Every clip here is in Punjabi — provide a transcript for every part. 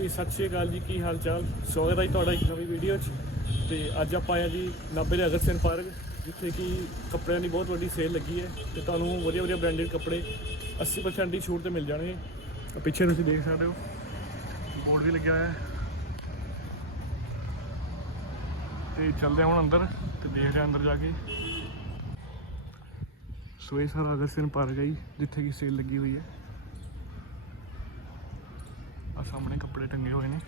ਜੀ, ਸਤਿ ਸ਼੍ਰੀ ਅਕਾਲ ਜੀ, ਕੀ ਹਾਲ ਚਾਲ? ਸਵਾਗਤ ਹੈ ਜੀ ਤੁਹਾਡਾ ਇੱਕ ਨਵੀਂ ਵੀਡੀਓ 'ਚ। ਤੇ ਅੱਜ ਆਪਾਂ ਆਏ ਹਾਂ ਜੀ 90 ਦੇ ਅਗਰ ਸਿੰਘ ਪਾਰਕ, ਜਿੱਥੇ ਕਿ ਕੱਪੜਿਆਂ ਦੀ ਬਹੁਤ ਵੱਡੀ ਸੇਲ ਲੱਗੀ ਹੈ ਤੇ ਤੁਹਾਨੂੰ ਵਧੀਆ ਵਧੀਆ ਬ੍ਰਾਂਡਡ ਕੱਪੜੇ 80% ਦੀ ਛੂਟ ਤੇ ਮਿਲ ਜਾਣਗੇ। ਪਿੱਛੇ ਤੁਸੀਂ ਦੇਖ ਸਕਦੇ ਹੋ ਬੋਰਡ ਵੀ ਲੱਗਿਆ ਹੋਇਆ ਹੈ। ਤੇ ਚੱਲਦੇ ਹੁਣ ਅੰਦਰ ਤੇ ਦੇਖਦੇ ਹਾਂ ਅੰਦਰ ਜਾ ਕੇ। ਸੋ ਇਹ ਸਾਰਾ ਅਗਰ ਸਿੰਘ ਪਾਰਕ ਹੈ ਜੀ, ਜਿੱਥੇ ਕਿ ਸੇਲ ਲੱਗੀ ਹੋਈ ਹੈ। ਸਾਹਮਣੇ ਕੱਪੜੇ ਟੰਗੇ ਹੋਏ ਨੇ।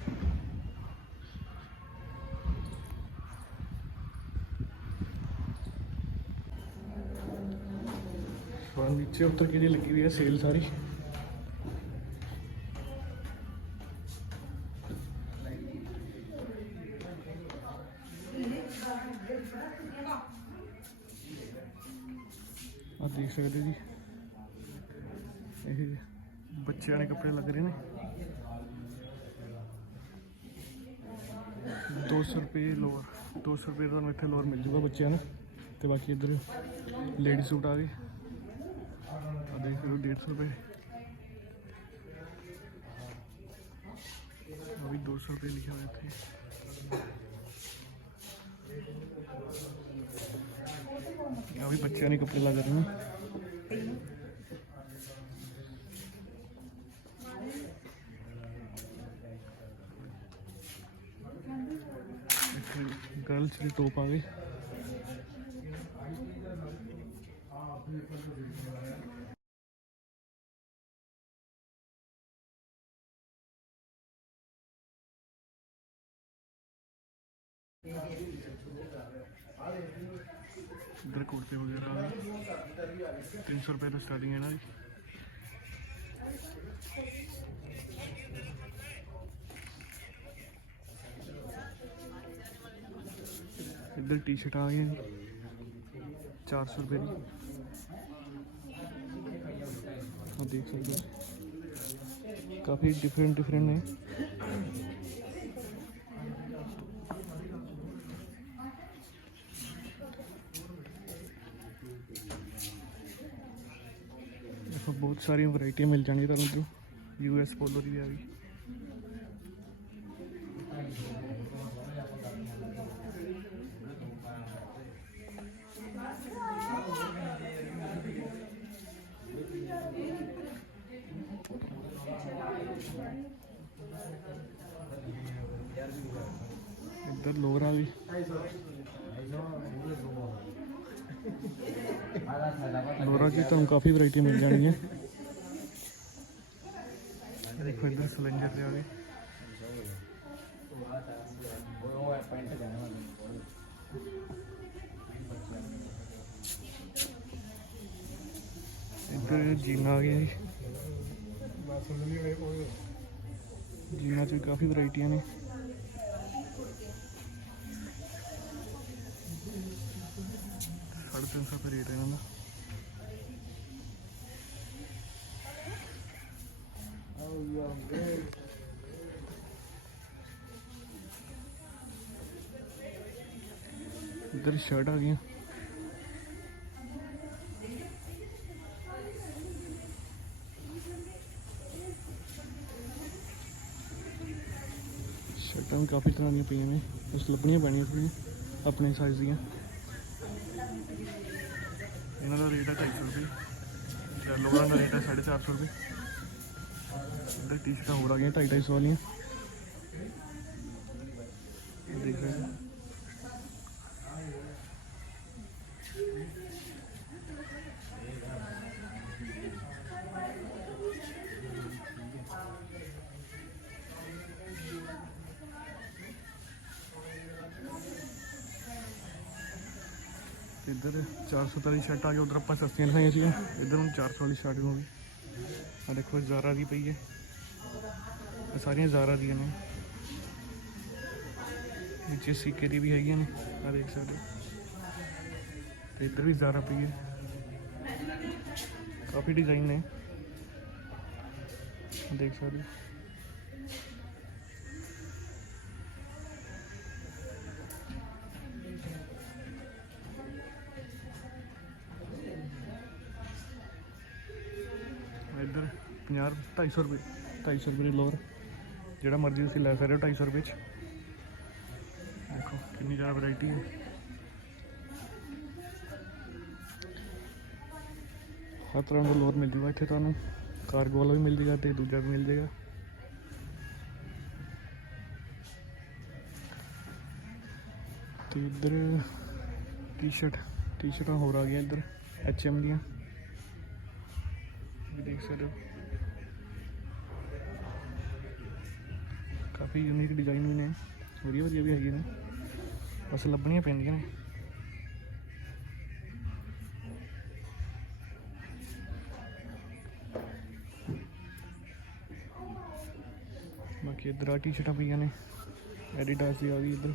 ਸੋ ਨੀਚੇ ਉੱਤਰ ਕੇ ਜੀ ਲੱਗੀ ਹੋਈ ਹੈ ਸੇਲ ਸਾਰੀ। ਆ ਦੇਖ ਸਕਦੇ ਜੀ। ਇਹ ਬੱਚਿਆਂ ਦੇ ਕੱਪੜੇ ਲੱਗ ਰਹੇ ਨੇ। 200 ਰੁਪਏ ਲੋਅਰ 200 ਰੁਪਏ ਦਾ ਤੁਹਾਨੂੰ ਇੱਥੇ ਲੋਅਰ ਮਿਲ ਜੂਗਾ ਬੱਚਿਆਂ ਨੂੰ। ਤੇ ਬਾਕੀ ਇੱਧਰ ਲੇਡੀ ਸੂਟ ਆ ਗਏ। ਆ ਦੇਖ ਰਹੇ 150 ਰੁਪਏ। ਆ ਵੀ 200 ਰੁਪਏ ਲਿਖਿਆ ਹੋਇਆ ਇੱਥੇ। ਆ ਵੀ ਬੱਚਿਆਂ ਦੇ ਕੱਪੜੇ ਲੱਗ ਰਹੇ ਨੇ। ਗਰਲਸ ਦੇ ਟੋਪ ਆ ਗਏ ਇਧਰ ਕੁੜਤੇ ਵਗੈਰਾ ਆ ਗਏ। 300 ਰੁਪਏ ਤੋਂ ਸਟਾਰਟਿੰਗ ਹੈ ਨਾ ਜੀ ਇੱਧਰ ਟੀ-ਸ਼ਰਟ ਆ ਗਈ 400 ਰੁਪਏ ਦੀ ਆ ਦੇਖ ਸਕਦੇ ਹੋ ਕਾਫੀ ਡਿਫਰੈਂਟ ਡਿਫਰੈਂਟ ਨੇ ਦੇਖੋ ਬਹੁਤ ਸਾਰੀਆਂ ਵੈਰਾਈਟੀਆਂ ਮਿਲ ਜਾਣਗੀਆਂ ਤੁਹਾਨੂੰ ਇੱਧਰੋਂ ਯੂਐਸ ਪੋਲੋ ਦੀ ਵੀ ਆ ਗਈ ਇੱਧਰ ਲੋਰਾ ਵੀ ਲੋਰਾ ਦੀ ਤੁਹਾਨੂੰ ਕਾਫੀ ਵੈਰਾਈਟੀ ਮਿਲ ਜਾਣਗੀਆਂ ਦੇਖੋ ਇੱਧਰ ਸਲੈਂਜਰ ਤੇ ਆ ਗਏ ਇੱਧਰ ਜੀਨਾ ਆ ਗਿਆ ਜੀ ਜੀਨਾ ਚ ਵੀ ਕਾਫੀ ਵੈਰਾਈਟੀਆਂ ਨੇ ਸਾਢੇ ਤਿੰਨ ਸੌ ਰੁਪਏ ਰੇਟ ਹੈ ਇਹਨਾਂ ਦਾ ਇੱਧਰ ਸ਼ਰਟ ਆ ਗਈਆਂ ਸ਼ਰਟਾਂ ਵੀ ਕਾਫੀ ਤਰ੍ਹਾਂ ਦੀਆਂ ਪਈਆਂ ਨੇ ਉਸ ਲੱਭਣੀਆਂ ਪੈਣੀਆਂ ਥੋੜ੍ਹੀਆਂ ਆਪਣੇ ਸਾਈਜ਼ ਦੀਆਂ ਇਹਨਾਂ ਦਾ ਰੇਟ ਹੈ 250 ਰੁਪਏ ਤੇ ਲੋਰਾਂ ਦਾ ਰੇਟ ਹੈ 450 ਰੁਪਏ ਇੱਧਰ ਟੀ-ਸ਼ਰਟਾਂ ਹੋਰ ਆ ਗਈਆਂ 250 ਵਾਲੀਆਂ ਇਹ ਦੇਖ ਰਹੇ ਹੋ ਇੱਧਰ 400 ਵਾਲੀ ਸ਼ਰਟ ਆ ਗਈ ਉਧਰ ਆਪਾਂ ਸਸਤੀਆਂ ਦਿਖਾਈਆਂ ਸੀ ਇੱਧਰ ਹੁਣ 400 ਵਾਲੀ ਸ਼ਰਟ ਹੋ ਗਈ ਆ ਦੇਖੋ ਜ਼ਾਰਾ ਦੀ ਪਈ ਹੈ ਇਹ ਸਾਰੀਆਂ ਜ਼ਾਰਾ ਦੀਆਂ ਨੇ ਨੀਚੇ ਸਿੱਕੇ ਦੀ ਵੀ ਹੈਗੀਆਂ ਨੇ ਆ ਦੇਖ ਸਕਦੇ ਹੋ ਤੇ ਇੱਧਰ ਵੀ ਜ਼ਾਰਾ ਪਈ ਹੈ ਕਾਫੀ ਡਿਜ਼ਾਈਨ ਨੇ ਆਹ ਦੇਖ ਸਕਦੇ ਇੱਧਰ 50 250 ਰੁਪਏ 250 ਰੁਪਏ ਦੀ ਲੋਅਰ ਜਿਹੜਾ ਮਰਜ਼ੀ ਤੁਸੀਂ ਲੈ ਸਕਦੇ ਹੋ 250 ਰੁਪਏ ਚ। ਦੇਖੋ ਕਿੰਨੀ ਜ਼ਿਆਦਾ ਵੈਰਾਈਟੀ ਹੈ। ਹਰ ਤਰ੍ਹਾਂ ਦਾ ਲੋਰ ਮਿਲ ਜੂਗਾ ਇੱਥੇ ਤੁਹਾਨੂੰ। ਕਾਰਗੋ ਵਾਲਾ ਵੀ ਮਿਲ ਜੇਗਾ ਤੇ ਦੂਜਾ ਵੀ ਮਿਲ ਜੇਗਾ। ਤੇ ਇੱਧਰ ਟੀ-ਸ਼ਰਟ ਟੀ-ਸ਼ਰਟਾਂ ਹੋਰ ਆ ਗਈਆਂ ਇੱਧਰ ਐਚ&M ਦੀਆਂ। ਦੇਖ ਸਕਦੇ ਹੋ। ਕਾਫੀ ਯੂਨੀਕ ਡਿਜ਼ਾਈਨ ਵੀ ਨੇ। ਵਧੀਆ ਵਧੀਆ ਵੀ ਹੈਗੇ ਨੇ। ਬਸ ਲੱਭਣੀਆਂ ਪੈਂਦੀਆਂ ਨੇ। ਬਾਕੀ ਇੱਧਰ ਆ ਟੀ-ਸ਼ਰਟਾਂ ਪਈਆਂ ਨੇ। ਐਡੀਡਾਸ ਦੀ ਆ ਗਈ ਇੱਧਰ।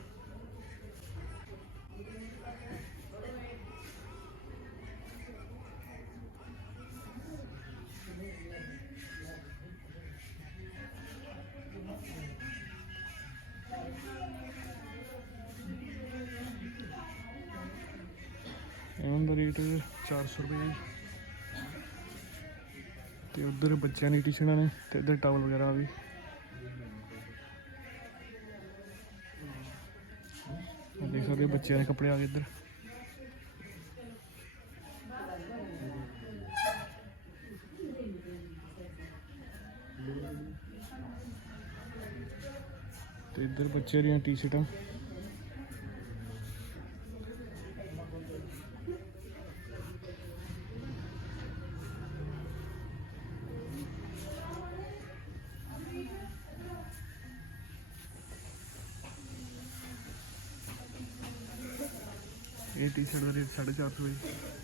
ਰੇਟ 400 ਰੁਪਏ ਤੇ ਉਧਰ ਬੱਚਿਆਂ ਦੀ ਟੀ-ਸ਼ਰਟਾਂ ਨੇ ਤੇ ਇੱਧਰ ਟਾਵਲ ਵਗੈਰਾ ਵੀ। ਦੇਖ ਸਕਦੇ ਹੋ ਬੱਚਿਆਂ ਦੇ ਕੱਪੜੇ ਆ ਗਏ ਇੱਧਰ। ਤੇ ਇੱਧਰ ਬੱਚਿਆਂ ਦੀਆਂ ਟੀ-ਸ਼ਰਟਾਂ। ਇਹ ਟੀ-ਸ਼ਰਟ ਦਾ ਰੇਟ 450 ਹੈ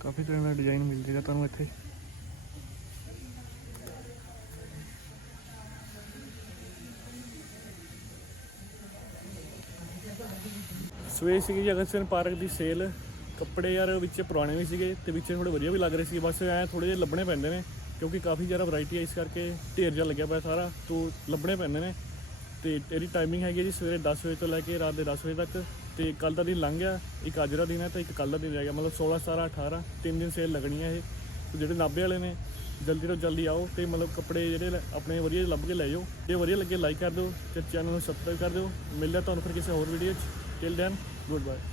ਕਾਫੀ ਤਰ੍ਹਾਂ ਦਾ ਡਿਜ਼ਾਈਨ ਮਿਲ ਜੇਗਾ ਤੁਹਾਨੂੰ ਇੱਥੇ। ਸਵੇਰ ਸੀਗੀ ਜੀ ਸਿੰਘ ਪਾਰਕ ਦੀ ਸੇਲ ਕੱਪੜੇ ਯਾਰ ਵਿੱਚ ਪੁਰਾਣੇ ਵੀ ਸੀਗੇ ਤੇ ਵਿੱਚ ਥੋੜੇ ਵਧੀਆ ਵੀ ਲੱਗ ਰਹੇ ਸੀ, ਬਸ ਐ ਥੋੜੇ ਜਿਹੇ ਲੱਭਣੇ ਪੈਂਦੇ ਨੇ, ਕਿਉਂਕਿ ਕਾਫੀ ਜ਼ਿਆਦਾ ਵੈਰਾਈਟੀ ਹੈ ਇਸ ਕਰਕੇ ਢੇਰ ਜਿਹਾ ਲੱਗਿਆ ਪਿਆ ਸਾਰਾ, ਤੋਂ ਲੱਭਣੇ ਪੈਂਦੇ ਨੇ। ਤੇ ਇਹਦੀ ਟਾਈਮਿੰਗ ਹੈਗੀ ਜੀ ਸਵੇਰੇ 10 ਵਜੇ ਤੋਂ ਲੈ ਕੇ ਰਾਤ ਦੇ 10 ਵਜੇ ਤੱਕ, ਤੇ ਕੱਲ ਦਾ ਦਿਨ ਲੰਘ ਗਿਆ, ਇੱਕ ਅੱਜ ਦਾ ਦਿਨ ਹੈ ਤੇ ਇੱਕ ਕੱਲ ਦਾ ਦਿਨ ਰਹਿ ਗਿਆ, ਮਤਲਬ 16 17 18 ਤਿੰਨ ਦਿਨ ਸੇਲ ਲੱਗਣੀ ਹੈ ਇਹ, ਤੇ ਜਿਹੜੇ ਨਾਭੇ ਵਾਲੇ ਨੇ, ਜਲਦੀ ਤੋਂ ਜਲਦੀ ਆਓ ਤੇ ਮਤਲਬ ਕੱਪੜੇ ਜਿਹੜੇ ਆਪਣੇ ਵਧੀਆ ਲੱਭ ਕੇ ਲੈ ਜਾਓ। ਜੇ ਵਧੀਆ ਲੱਗੇ ਲਾਈਕ ਕਰ ਦਿਓ ਤੇ ਚੈਨਲ ਨੂੰ ਸਬਸਕ੍ਰਾਈਬ ਕਰ ਦਿਓ। ਮਿਲਦਾ ਤੁਹਾਨੂੰ ਫਿਰ ਕਿਸੇ ਹੋਰ ਵੀਡੀਓ 'ਚ। Till then good bye